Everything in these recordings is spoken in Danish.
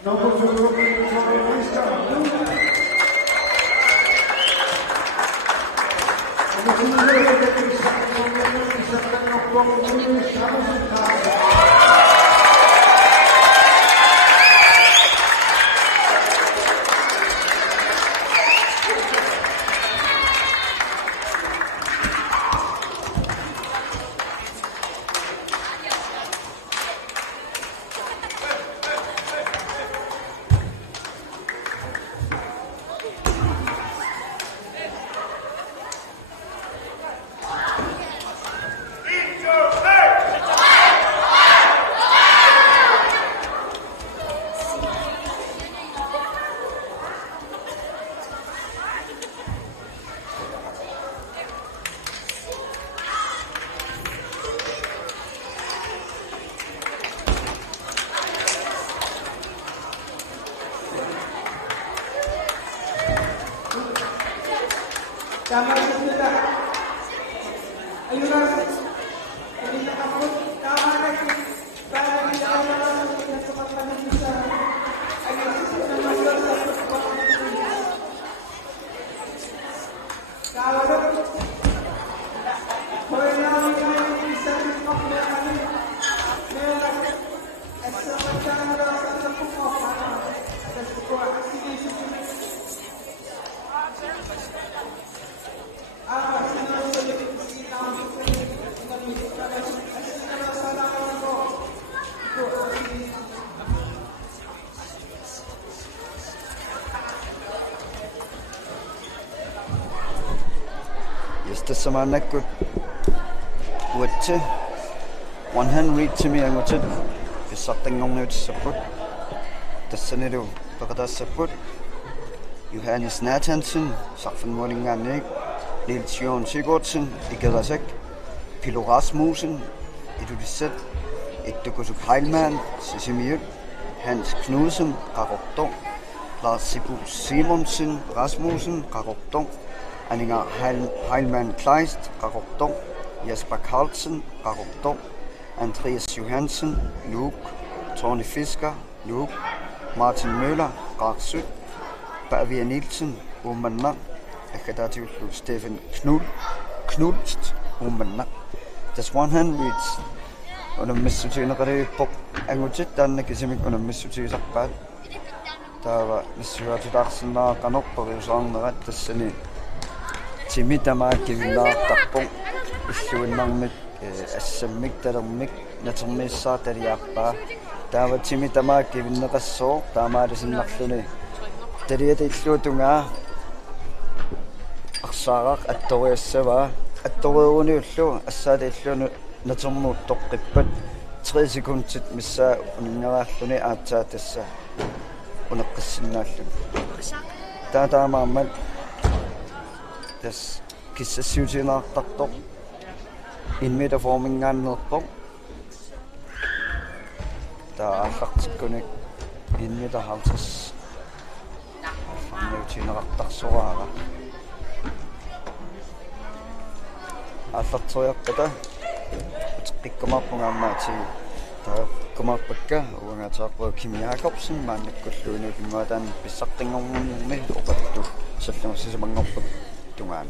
Dopo il gruppo di Pissartanngorniunneq uatsi one hand read to me angutit pissartanngorniutissapput tassanilu peqataassapput Johannes Nathansen sarfangualingaanniik Niels Jørgen Sigurdsen Eqitaq Pilo Rasmussen idulissat ittukusuk Heilmann Sisimiut Hans Knudsen Qaqortor Lars Sibu Simonsen Rasmussen Qaqortor Anninger Heilmann Kleist Qaqortor Jesper Carlsen Qaqortor Andreas Johansen Nuuk Tony Fisker Nuuk Martin Møller Qarsut Pavia Nielsen Umanna Akadativlu Stefan Knudst Umanna. That's one hand reads on a missutine pop angutit dan kisimik on a missuti sakpat. Tava missuati darsna kanopparisang rattassani timitama kivilla tappong illuinnarmik assammik talermik natermissa taliappa tava timitama kivinneqassoo taamaalisinnerluni taliat illuutunga arsaaraq attoriassava attoriuruniullu assaati illunu natermuut toqqippat 3 sekundtit missaa uninngeraalluni aatsaatassa uneqqissinnaallun taataamaammat tas kissassiutiinaartartoq inmitaformingaannerpoq taallartikkunik inmitahartas allarniutiinerartarsoraara аллартуяққата утеққиккумарпунгаамаати тааққумарпакка уангаатааққуа Kim Jacobsen мааннаккуллуунук иммаатаан писсартангорниунни опатту саллумассисамангорпак тунгаан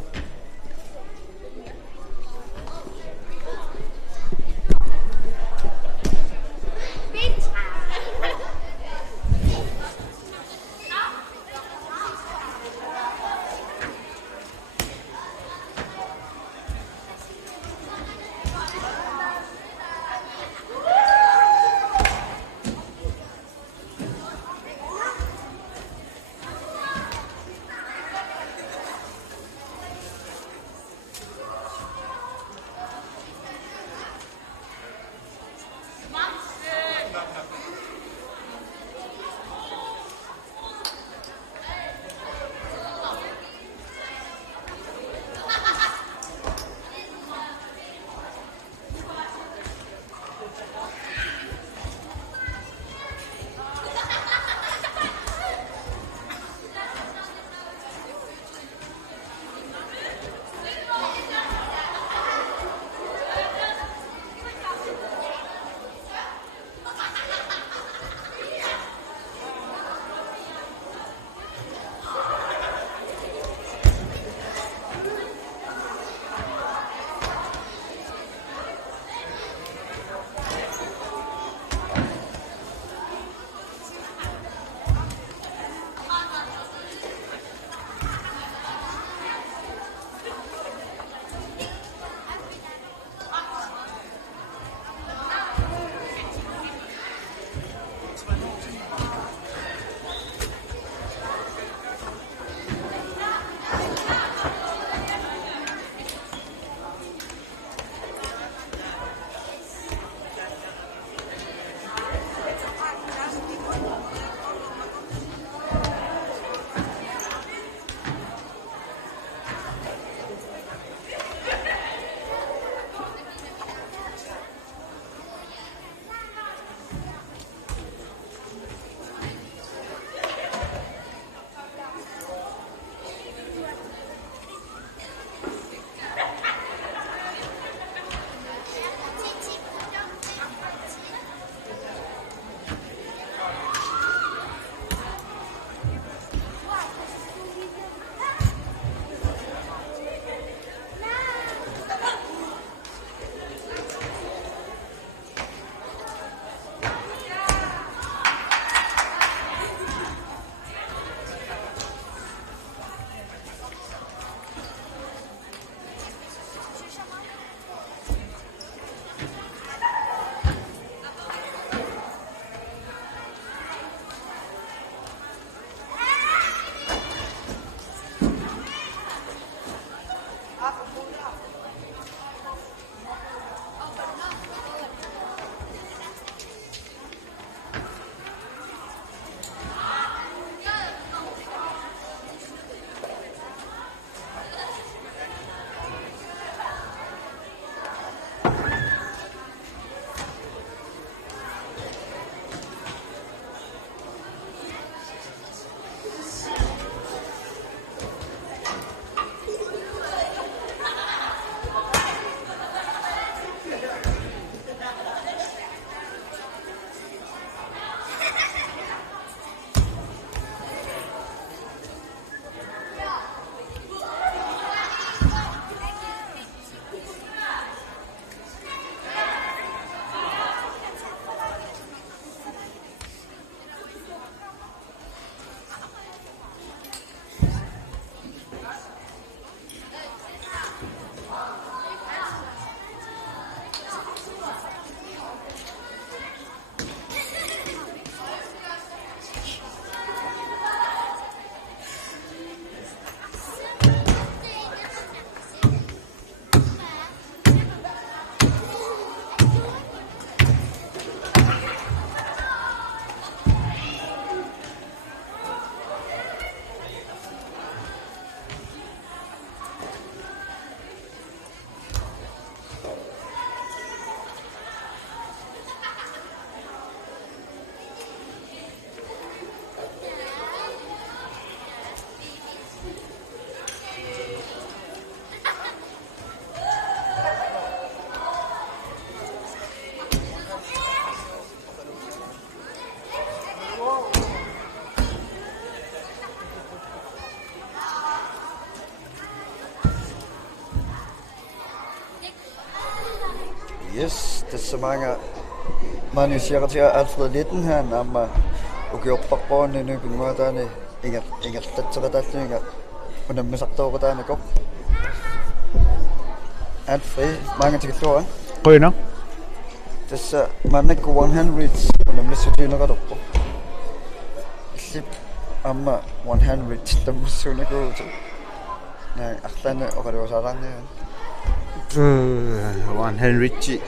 Yes, tässä mä siirrätin Alfred Litten här amma ukiopparpoon nypinguataani ingertatseqataattuiga unammisartooqataani kop Alfred maangatikilluan qoina tässä mannikku 100 unammisutiineqalorpo illip amma 100 tammissuunakuutu naa arlana oqaluusaalaarnian 100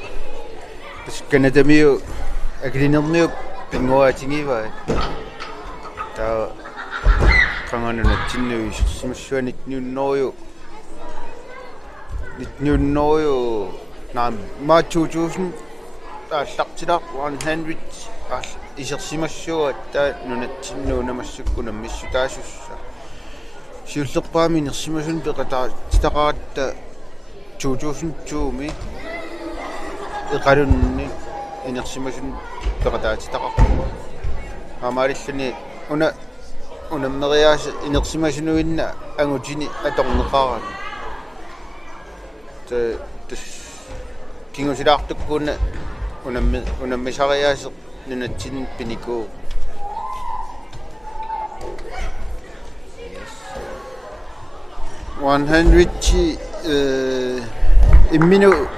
Kanadamiu agrinerniup pinguatingiva ta kanganunatsinniu simsuanit nunnoyu nam ma 2000 allaqtilaq 100 isersimassua ta nunatsinnu namassukkunam missutaasussa siullerpaami nersimasun peqata titaqaratta 2002 mi iqalunni inersimasun peqataatitaqarpu amarilluni unammeriaas inersimasunuinna angutini atorneqaran tas kingusilaartukkuuna unammisariaaseq nunatsin piniku Yes 100 imminu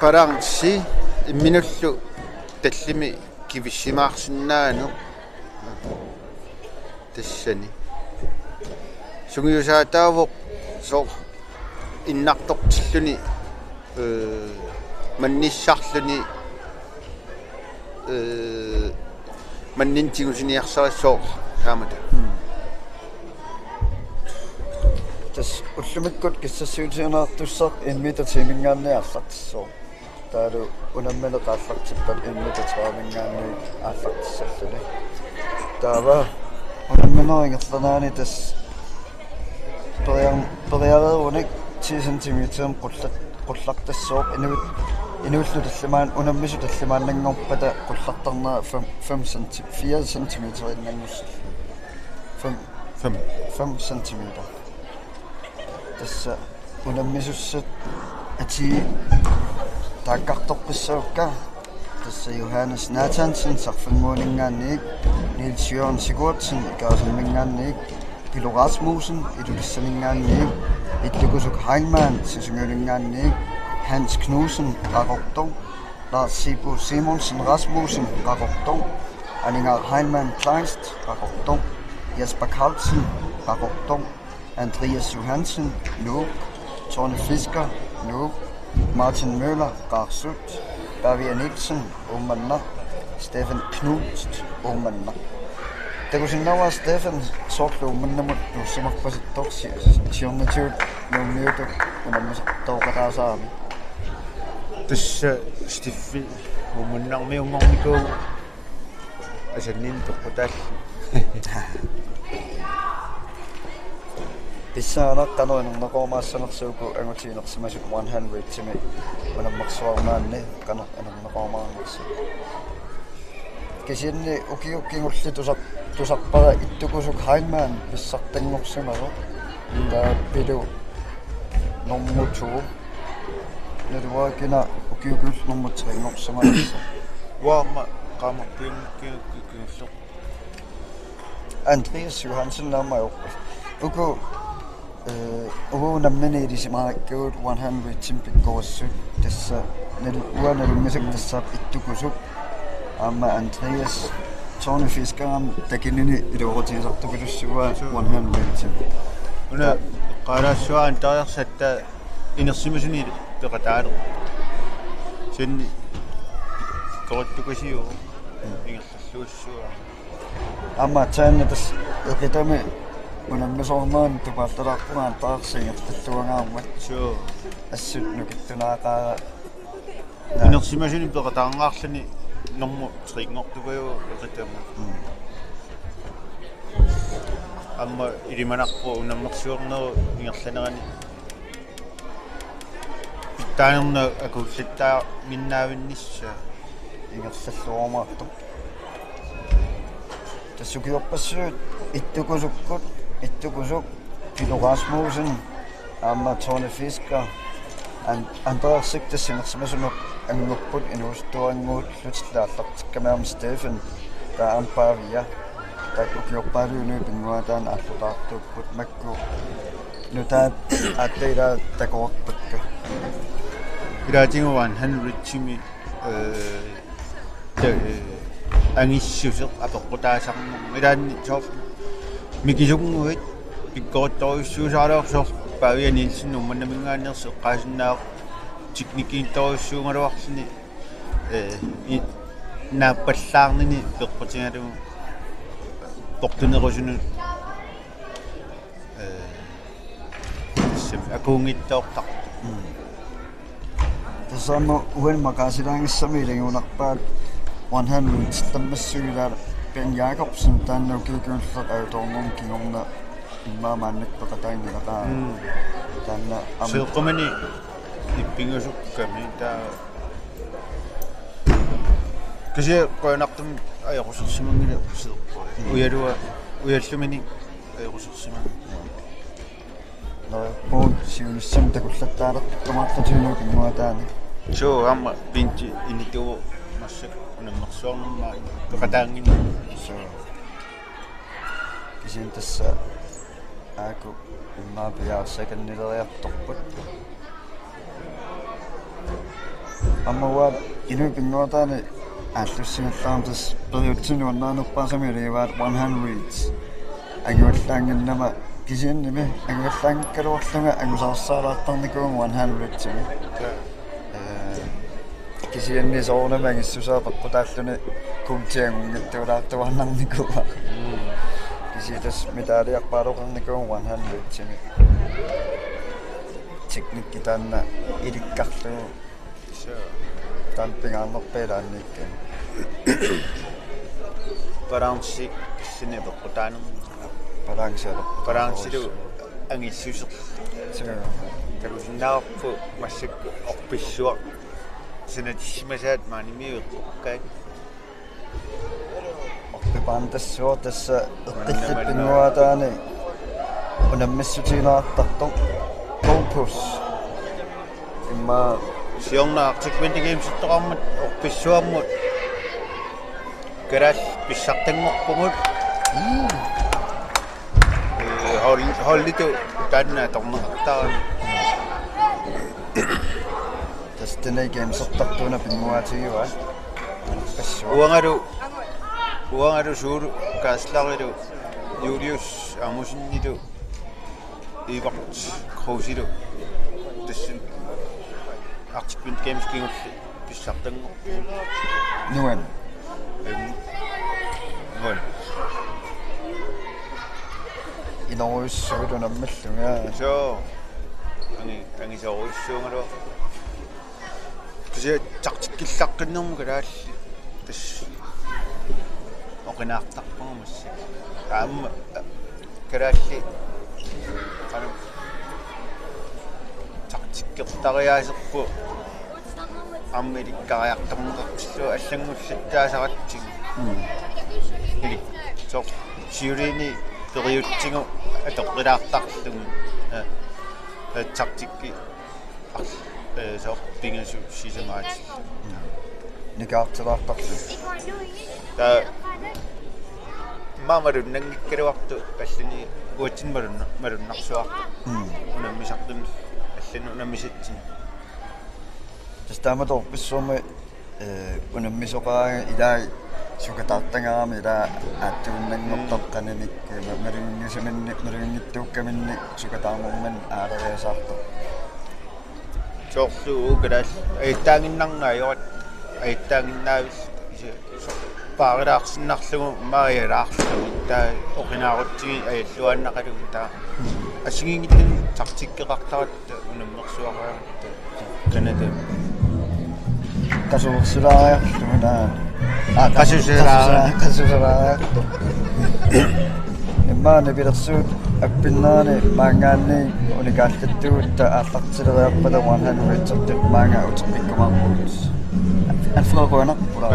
parangsi imminullu tallimi kivissimaarsinnaanu tassani sungiusaataavoq sor innartortilluni mannissarluni mannintigusiniarsarissoor taamata tas ullumikkut kissassiutiinaartussaq inmitatimingaanniarlartissoo taalu unammeleqaallartippat inmitatimingaanni aallartissalluni taava unammeneringerlanaani tas periareerunik 10 cm qullartassooq inullu tallimaan unammisu tallimaannangorpata qullartarnaa 4 cm innangussal 5 cm tässä unammissussat ati taakkartorpissaukka tässä Johannes Nathansen sarfalmuuningaanniik Niels Jørgen Sigurdsen ikaasammingaanniik Pilo Rasmussen ilulissaningaanniik ittukusuk Heilmann sisungulingaanniik Hans Knudsen raqortor Lars Sibu Simonsen Rasmussen raqortor Aningar Heilmann Kleinst raqortor Jesper Carlsen raqortor Andreas Johansen, Nuuk, Tone Fisker, Nuuk, Martin Møller, Qarsut, Bavia Nielsen, Umanna, Stefan Knudst, Umanna. Takusinnawa Stefan sortlu umannamut nussimarpasittorsi siornatiut nuummiutuk unammisartooqataasaami. Tässä Stiffi umannarmiungorniku asannin toqqutaall pissartanngorniunneqormaassanersuuku angutiinersimasuk 100 timi unammersuarmaanni qana anarneqormaarnersu kisiinni ukiukkingulli tusarpara ittukusuk Heilmann pissartanngorsimaru taa pilu normutsu naduakina ukiukull normutseringorsimanersa waama qaamarpiungukkiungullu Andreas Johansen naamajorpal uku unammini ilisimarakkuut 100 timpikkorussut tassa uanalungisuk tassaap ittukusuk amma Andreas Tone Fiskeram takinini iluorutiisartukulussuua 100 tim una qaalaassuaan tariarsatta inersimusuni peqataalu sinni koruttukusiu ingertalluussua amma taanna tas Eqitaqmi unammisormaan tupaaltalaarpungaan taarsiingertalluangaarmat suu assut nukittunaaqaa inersimusuni peqataangaarluni normu triingortukuju Eqitaqma amma ilimanarpu unammersuorneru ingerlanerani pittaanerna akullittaa minnaavinnissa ingerlalluormaartu tassukiorpassuut ittukusuk Pilo Rasmussen amma Tone Fisker Andreas Sigtesingersimasunuk angorput inuustuanguut lutlaallaqtikkamearm Stephen taampaavia takukiorpaaluunu pinguataan allutaartuupput makku nutaat atteila takorpakka Gratinguan 100 chimi angissuse apeqqutaasarmu ilaanni soor mikisugguit pikkortorussuusaalorsoor paavia Nielsen ummannamingaannerse qaasinnaa teknikiin torussuungaluarlini naappallaarnini peqqutigalugu portunerusunu akuungittoortaq tasammu uan maqaasilaangissami ilanguunarpaat 100 tammassugilaala Ben Jacobsen taannaukiikuulleq ajutornum kingorna immaamaannakpeqataangilaqa taanna seequmani ippingusukkami taa kise qoyanartum ajoqussersimangila seeqqa uyallumini ajoqussersimang Poon siunissam takullattaalertukkamartatuunu pinguataani so amma pinti inituo massak unammersuarnummaa peqataangin so kisin tassa aaku immaapiyaarsakannileriartorput ammawaat inu pinguataani aallussigattaartas periutsunuannaanerpaasami liivaat 100s aguallaanginnama kisinnimi aguallaangikkaluorlunga agusaarssaalaartarnikuun 100simi kisianni soornama angissusaa peqqutaalluni kumtiangungittuulaartuarnarnikuwa kisitas mitaaliarpaaloqarnikuun 100simi teknikki taanna ilikkarlugu tampingaarnerpilaannikkan balansi sinne peqqutaanermu balansilu angissuser kalusinnaarpu massakku orpissuaq sinatissimasaat maanimiueqqukkaat orpipaantassuor tassa eqqillipinguataani unammassutiinaartartor korpus imma siornaartik Winter Games ittoqarmut orpissuarmut karal pissartanngorpungut hollitu taanna torneqartaran Destiny Games ortartuuna pinguatigiva uangalu suulu kaaslarilu Julius amusinnilu Igort Krusilu tassun Arctic Winter Games kingulli pissartanngorpu nuan inorussugut unammalluga so angisoruissuungalu kise tartikkillaqqinnermu kalaalli tas oqinaartarpagumassi aamma kalaalli qanu tartikkertariaaserpu аммиликкариартарнеқарпиллу аллангуллаттаасаратсиг илик со сиулини периутсигу атоққилаартарлугу тактикки со пингасу сисамаат никаартилаартарлу та маамаруннангиккалуарту аллани уутсин малуннарсуарту унаммисартун аллану унаммисатсин Testaamator pissuumi unammisoqaaga ilaa sukataartangaarami ilaa aattuunnanngortarqaninik marinngisuminni sukataarnerman aaleriasaartor soorluu kalaal aittaanginnarnaajorat aittaanginnaavis paarilaarsinnarlugu maarialaarlugu taa oqinaaruttigi ajalluannaqalugu taa asingingittan tartikkeqartarat unammersuaqaa kanada qasuursulaariarlugunaa qasuusulaariarlu immaani pilersuut appinnaani maangaanni unikaallattuutta aallartileriarpala 100 maanga uteqikkumarpuut anfreeruanaqpula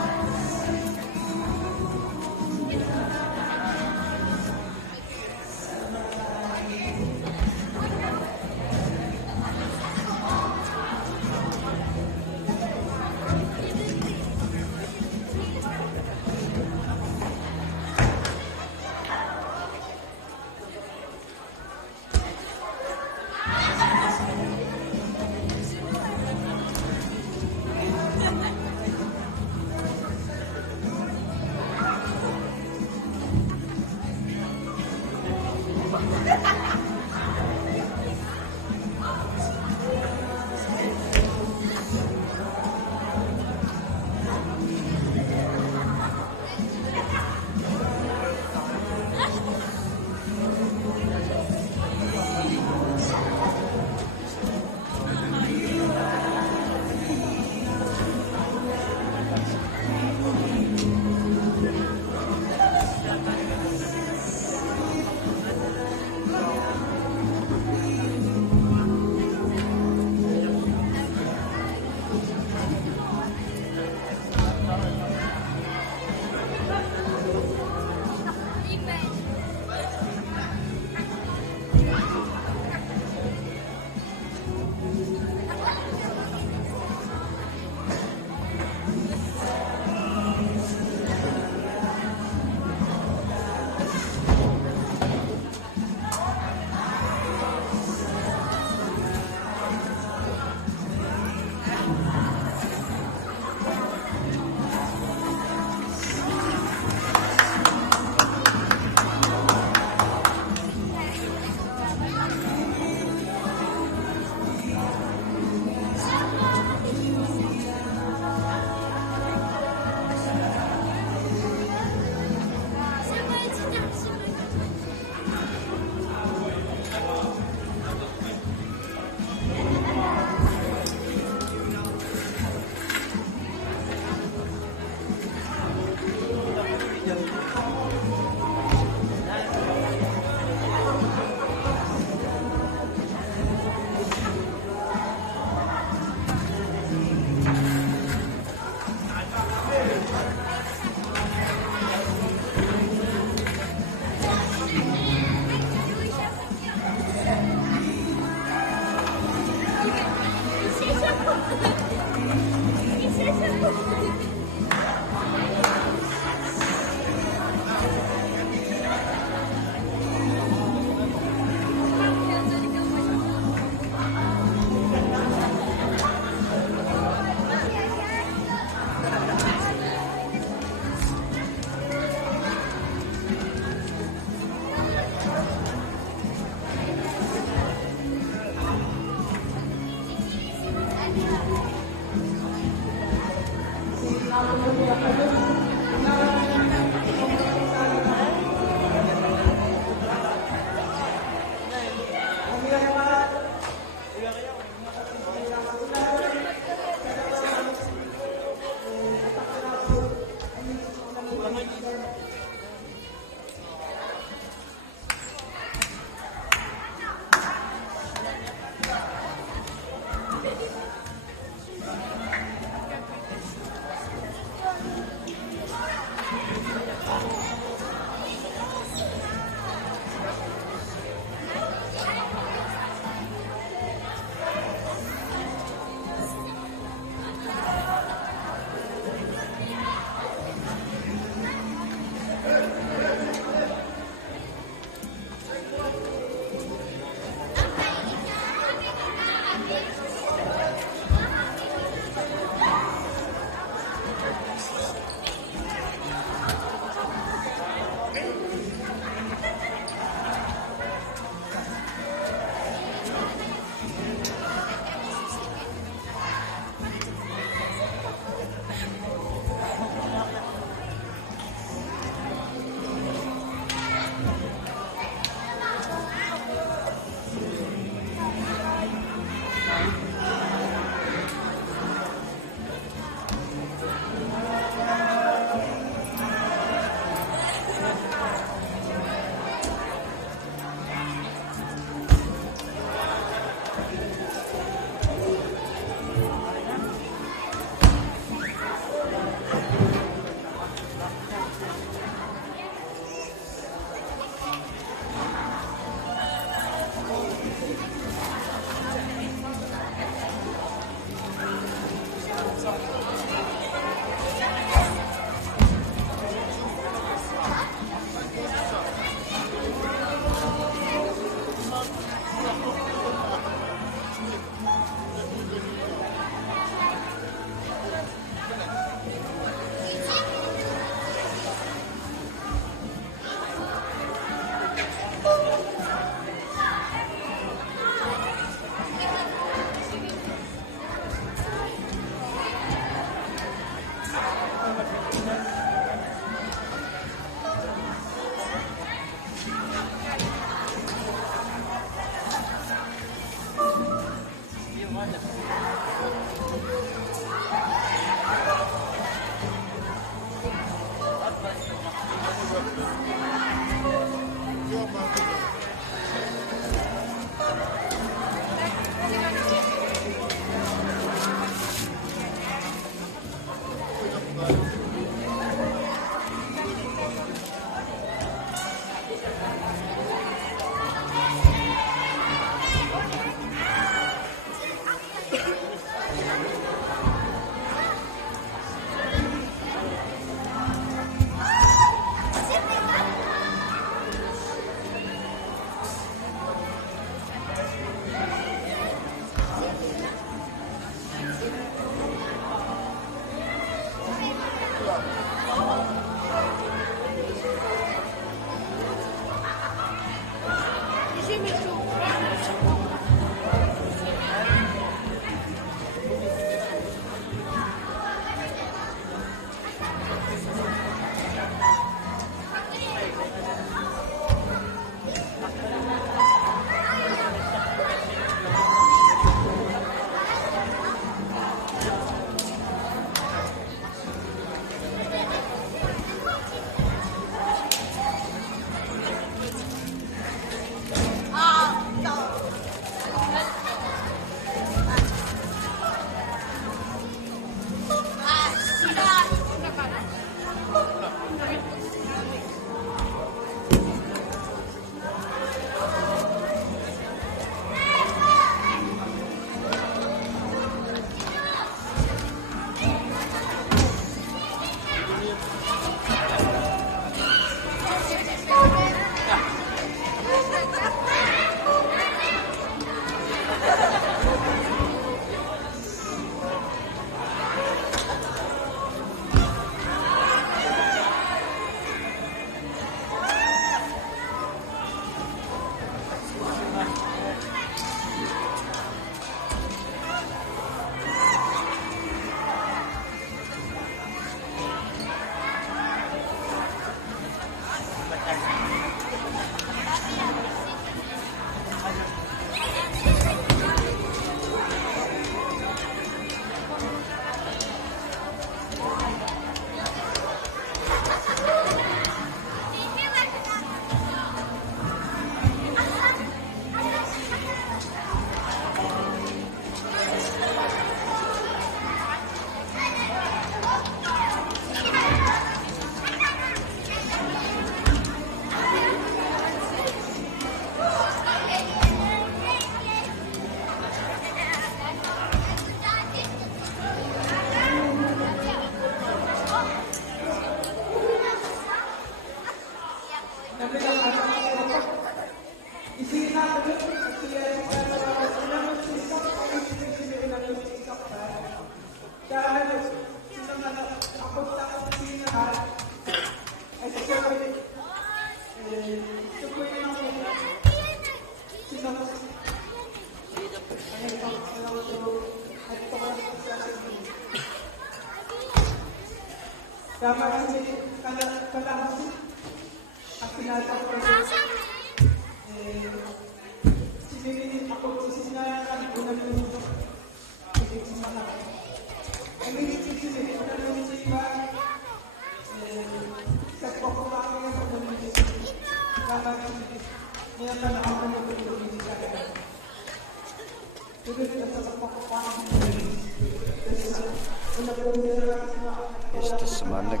Tässä mannek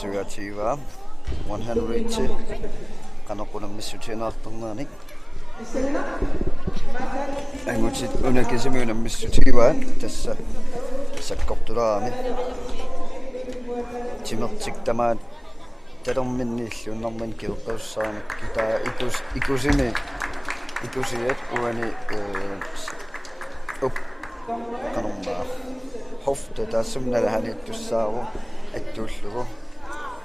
syötiivää 100 kanokuna missutiinartornaani angutit unakisimuna missutiivaa tässä sakkortulaami timertiktamaat talerminniillunarman kiuqqussaanakki taa ikusiat uani up kanummaa hofta taassumnala halittussaaru attuullugu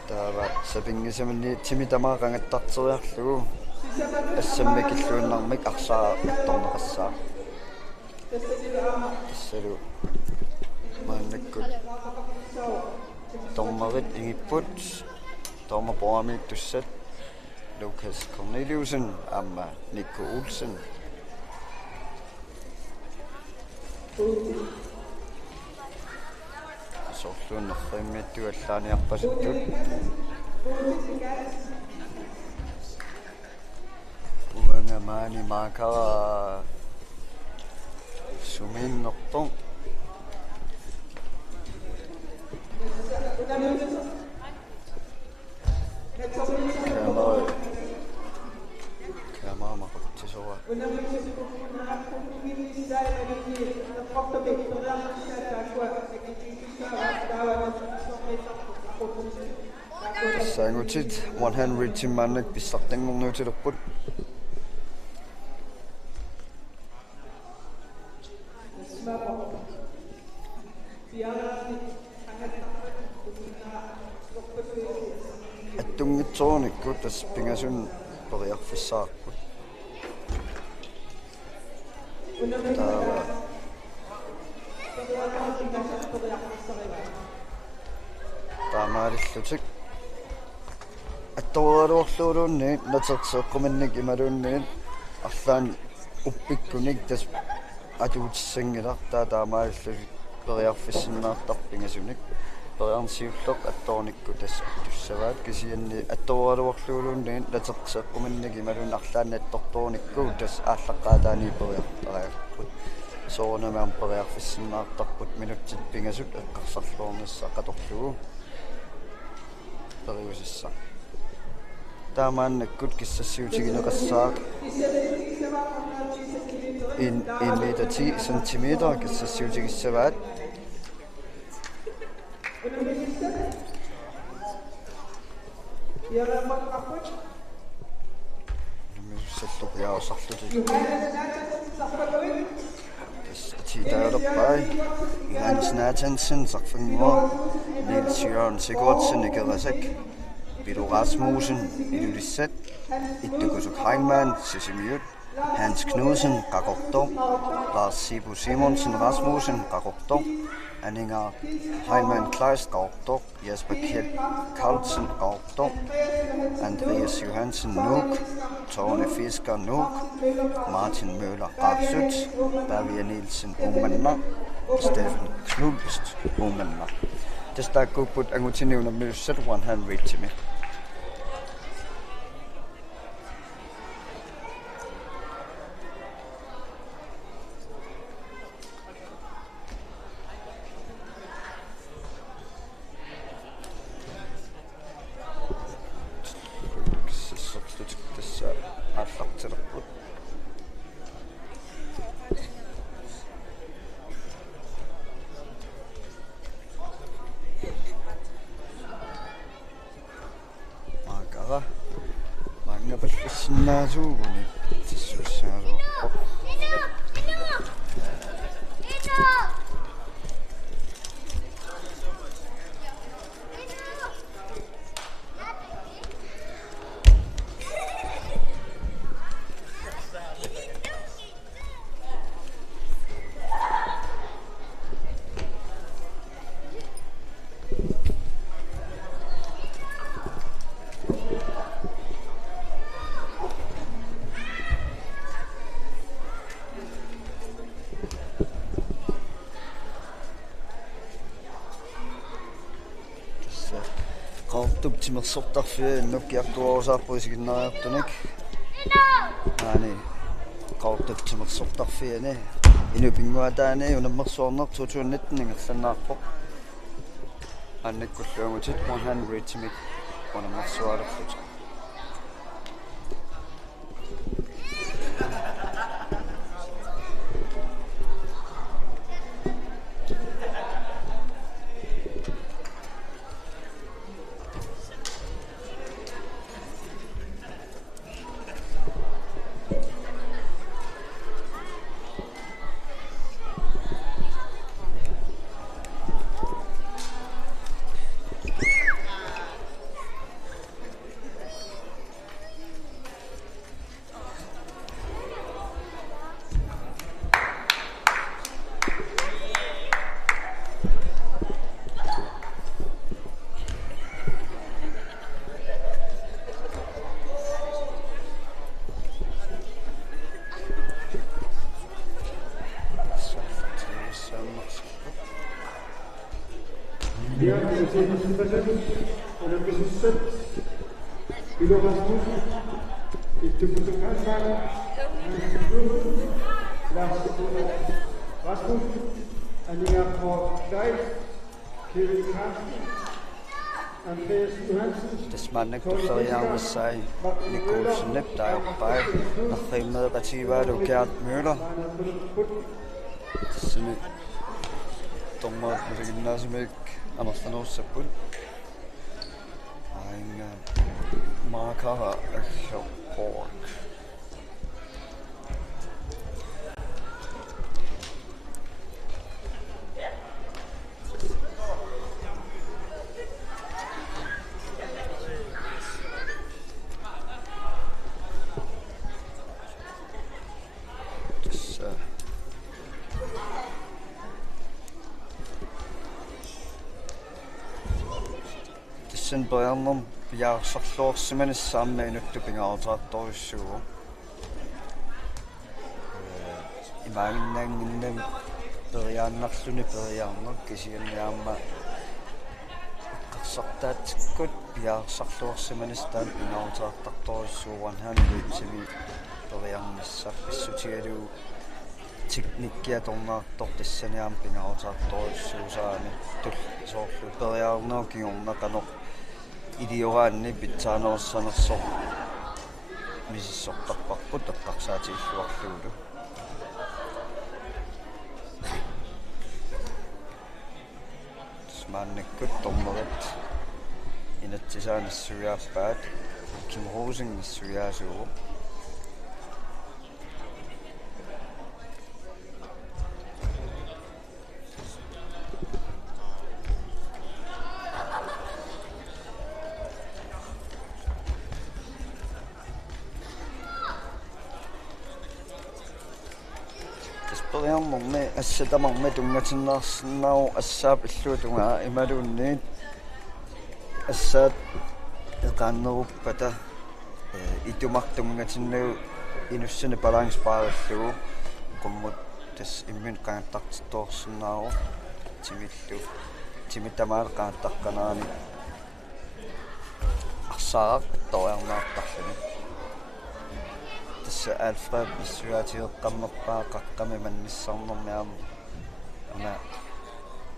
taava sapingisamni timitamaaqangattarteriarlugu assammakilluunnarmik arsaa torneqassaa tassalu maannakkut tornerit ingipput tornerpoamiittussat Lukas Corneliusen amma Nico Olsen sorluunnerrimmiattuallaaniarpasittut uangamaani maakara sumiinnertor kamera maquttisora sangutit 100 timmannak pissartanngorniunneq attungitsoornikkut tas pingasun periarfissaarput taava taamaalillutik attorualuorluulunni naterseeqqumannik imaluunniin arlaan uppikkunik tas atuutissangilaqtaa taamaalillu periarfissinnaartarpingasunik periarnsiulloq attornikku tas tussavaat kisianni attorualuorluulunniin naterseeqqumannik imaluun arlaan attortornikku tas ааllaqqaataani periartariarput soornamaam periarfissinnaartarput minutsit pingasut eqqarsarluornissa qatorlugu periusissa taamaannakkut kissassiutigineqassaaq 1 meter 10 centimeter kissassiutigissavaat Hans Nathansen sagfingor Niels Jørgen Sigurdsen ikerasak Bidu Rasmussen ilulissat ittukusuk Heimann sisimiut Hans Knudsen qaqortor Lars Sibu Simonsen Rasmussen qaqortor Anninger Heimann Kleist qaqortor Jesper Kjeld Carlsen qaqortor Andreas Johansen Nuuk Tone Fisker Nuuk Martin Møller Rapsut Bavia Nielsen Umanna Steffen Knudst Umanna tästä kupput angutiniuna myös 100 timi tässä allaqtilerput Kapallissinnaasuuguni tissuissaaluorpo. Qaartuptimersortarfia nukkiartuarusaarpu isiginnaariartunik aani qaartuptimersortarfiani inupinguataani unammersuarner 2019 ingerlannaarpoq aannikkulluangutit 100 timik unammersualerlut Desmannek tulleriarnissai nikkuussinnip taajorpai narriimmeeqatigivaalu Gert Müller tassani tormaat musiginnaasumik amerlanuussapput ainga maakara akssorpork sen början piarsarluorsimanissaamma inuttupingaartaartorissugu imaaginnaanginnam periaannarluni periaarnerk kisianniaamma qarsartaatikkut piarsarluorsimanistaan pingaartaartartorissugu 100 simi periarnissar pissutigaluu teknikkiä tornaartor tassaniaam pingaartaartorissuusaani tull soorlu periaarnerkiornaqanoq idioraanni pitsaaneriссанерсор мисиссортарпарпут эққарсаатииллуарлуулу смаанниккут тормерит инатсисаанассуяарпаат кимроусингиссуяасуу periarnerni assatamarma tungatinnaarsinnau assaap illuutunga imaluunniit assaat eqaanneruppata itumartungatinnagu inussani balance-paarallugu qummut tas immin qaantartittoorsinnaaru timillu timitamaal qaantaqqanaani arsaaq toriarnaartarluni tassa Alfred missuatigeqqammerpaa qaqqami mannissarnermiam ana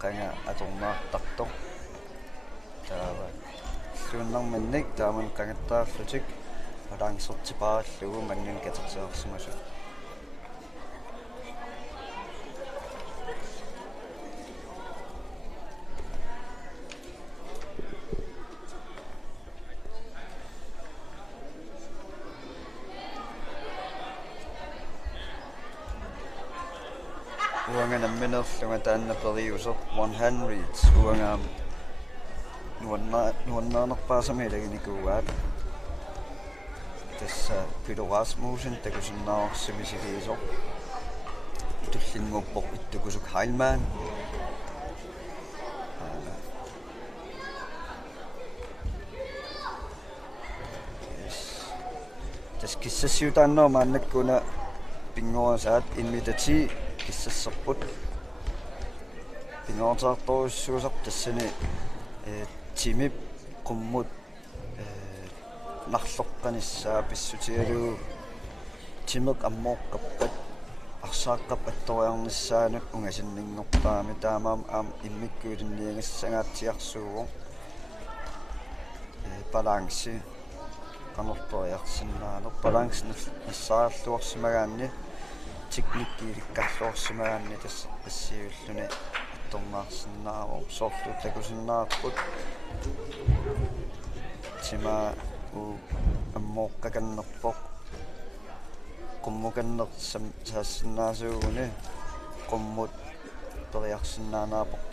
qanga atornaartartoq taava luunnarmannik taaman qangattaarlutik alaangsortipaarallugu mannin katerseersimasut uangan minnerlunga taanna periuser one hand reads uangaam nuannaanerpaasamilagini tässä Peter takusinnaarsimisigiiso tullinnguppoq ittukusuk Heilmann tas kissassiutaannermaannakkuna pingoasaat inmitati kissasserput pingoortaartorissuusaq tassani timip qummut narlorqanissaa pissutialuu timeq ammooqqappat arsaaqқапатториарнissaanут унgasиннингорпаами таамаам аам иммиккуулинниангассагаатсиарсуугу баланси канорториарсинаанер баланс нассаарлуорсимагаанни teknikkiilikkarluorsimaanni тассиуллуни атторнаарсиннааву соорлу такусиннаарпут тима у аммооққаканнерпоқ qummukannersam saassinaasuuguni qummut periarsinnaanaaport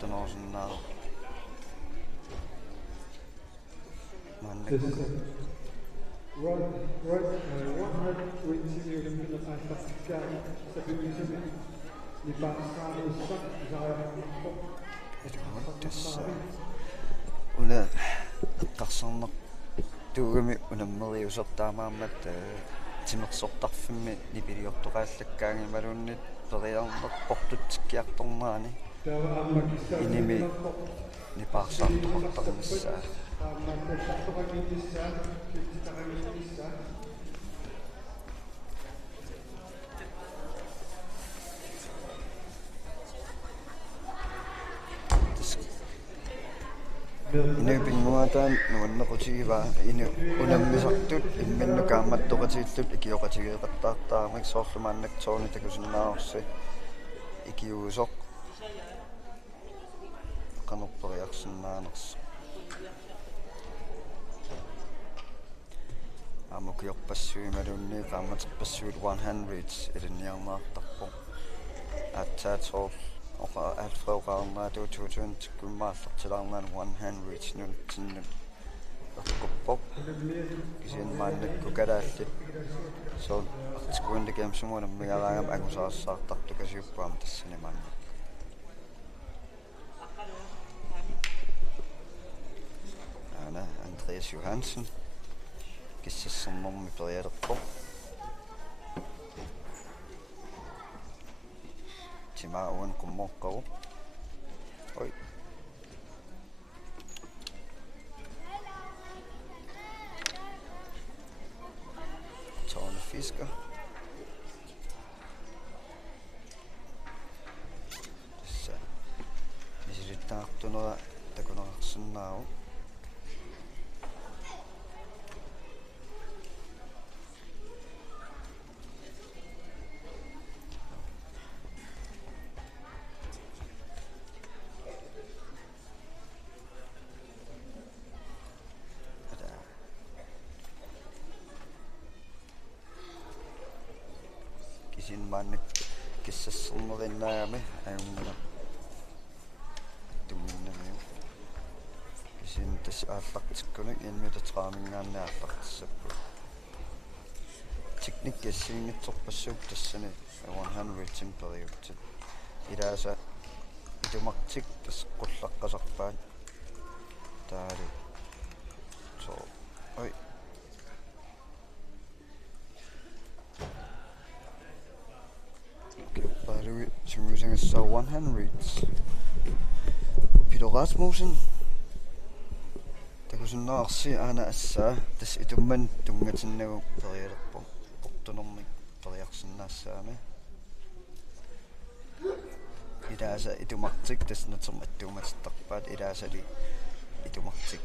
una eqqarsarneq tuugami unammeriusertaamaammat timersortarfimmi nipiliortoqaallakkaangimaluunnit periarnerportutsikkiartornaani inimi nipaarsaartoqartarnissaa inu pinguataan nuannequtigiva inu unammisartut imminnukaammattoqatiillut ikioqatigeeqattaartaamik soorlumaannaktoorni takusinnaaorsi ikiuusoq qanorperiarsinnaanersa amukiorpassuimaluunni qaammaterpassuut 100 ilinniarnaartarpo aattaatoor oqa alfreuqaarnaatu tuutun tikkummaallortilaarnaan 100 Nunatsinni eqquppoq kisiinmaannakku kalaallit so artikuunnikiamsumuunam migalaagam agusaarssaartartu kasiuppuam tassanimaannak ana Andreas Johansen kissassernermi perialerpoq timaa uan qummoqqaru oi taune fisker tässä isirittaartunera takunararsinnaaru mannik kissassernerinaami aunguna tumminnami kisin tas aallartikkunik inmitatraaminggaanni aallartissappu teknik kassiingitsorpassuuk tassani 100 timperiutsit ilaasa itumartik tas qullaqqasarpaat taali so oi Simulsingassa 100 Peter Rasmussen takusinnaarsi aana assaa tas itumman tungatinnagu perialerpo portunernik periarsinnaassaami ilaasa itumartik tas naterma attuumattarpaat ilaasali itumartik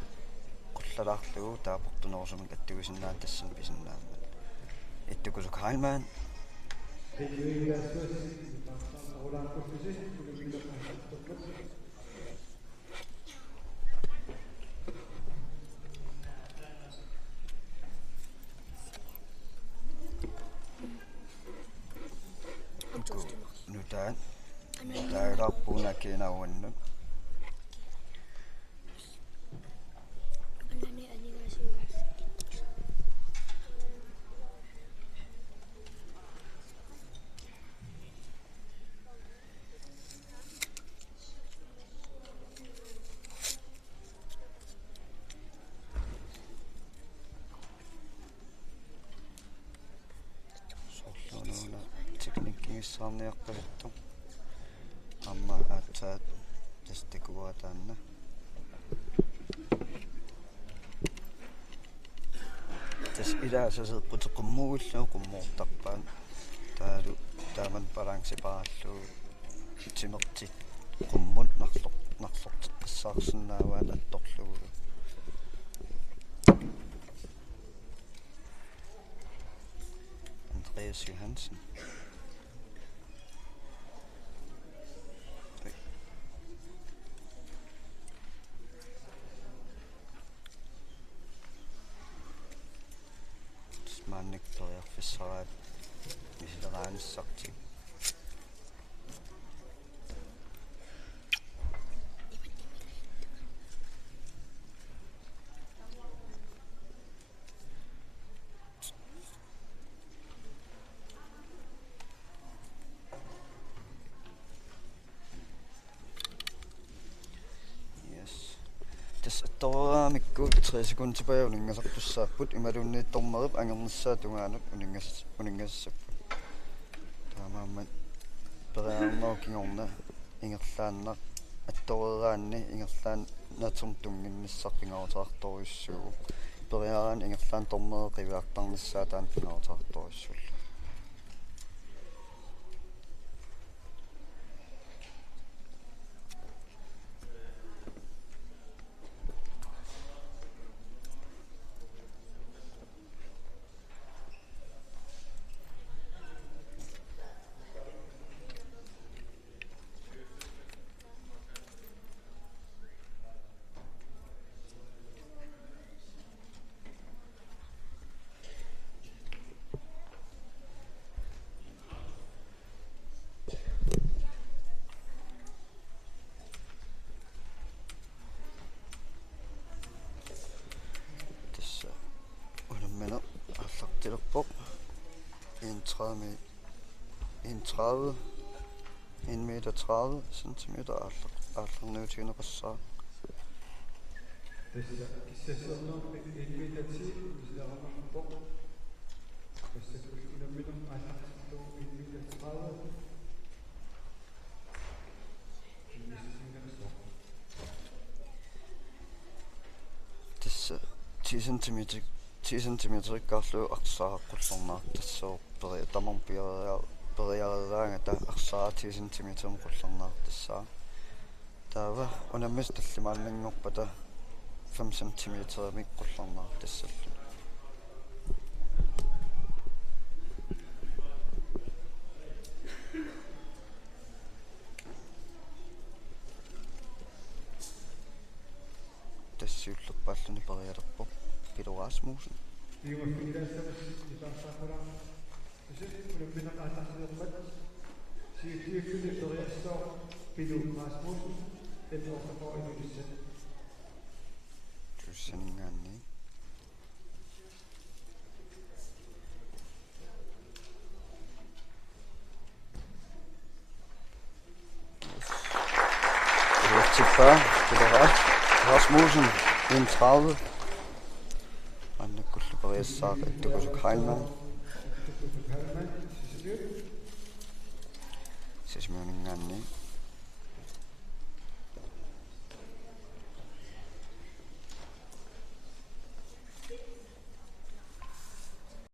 qullalaarlugu taaportunerusumak attugisinnaat tassan pisinnaammat ittukusuk Heilmann Nunaata Taarappuuna KNR. Teknikkiissaarniaqqalattu amma aatsaat tastikuataanna tas ilaasaseeqqutiqummugulluu qummuortarpaan taalu taaman balansiparalluu timertit qummut narlorteqqissaarsinnaavaan attorlugu Andreas Johansen Ammaanersiorneq misileraanissartik Toramikku 3 sekunder tilbage uningasartussaaput imalunniittormerip angernissaa tungaanut uningassaput taamaammat periarnoo kingorna ingerlaannaq attoreraanni ingerlaan natum tunginnissarpingautaartorissuugu periaraan ingerlaan tormereqiviartarnissaa taan pingautaartorissulla Tillerpok 1,30 meter 30 centimeter allarnuutiina qassaa Kissassernerpik 1 meter 10 misileranerpok qassakulunamminum allartillu 1 meter 30 tassa 10 centimeter 10 centimeter ikkaarlu arsaaqqullornaar tassoo tamam periareeraanga ta arsaa 10 centimeter qullornaar tassaa taava unammis tallimaalningorpata 5 centimeter mik qullornaar tassallu tassiullerpaalluni perialerpok Rasmussen. Iwa Finlandssamas itaarsaaqulaa unammina qaatarsilerpat siitiikkuni periassoo pilu Rasmussen elortaqoo inulissan tussaningaanni Rasmussen 31 Annakullu periassaaq attukusuk Greenland sismiuningaanni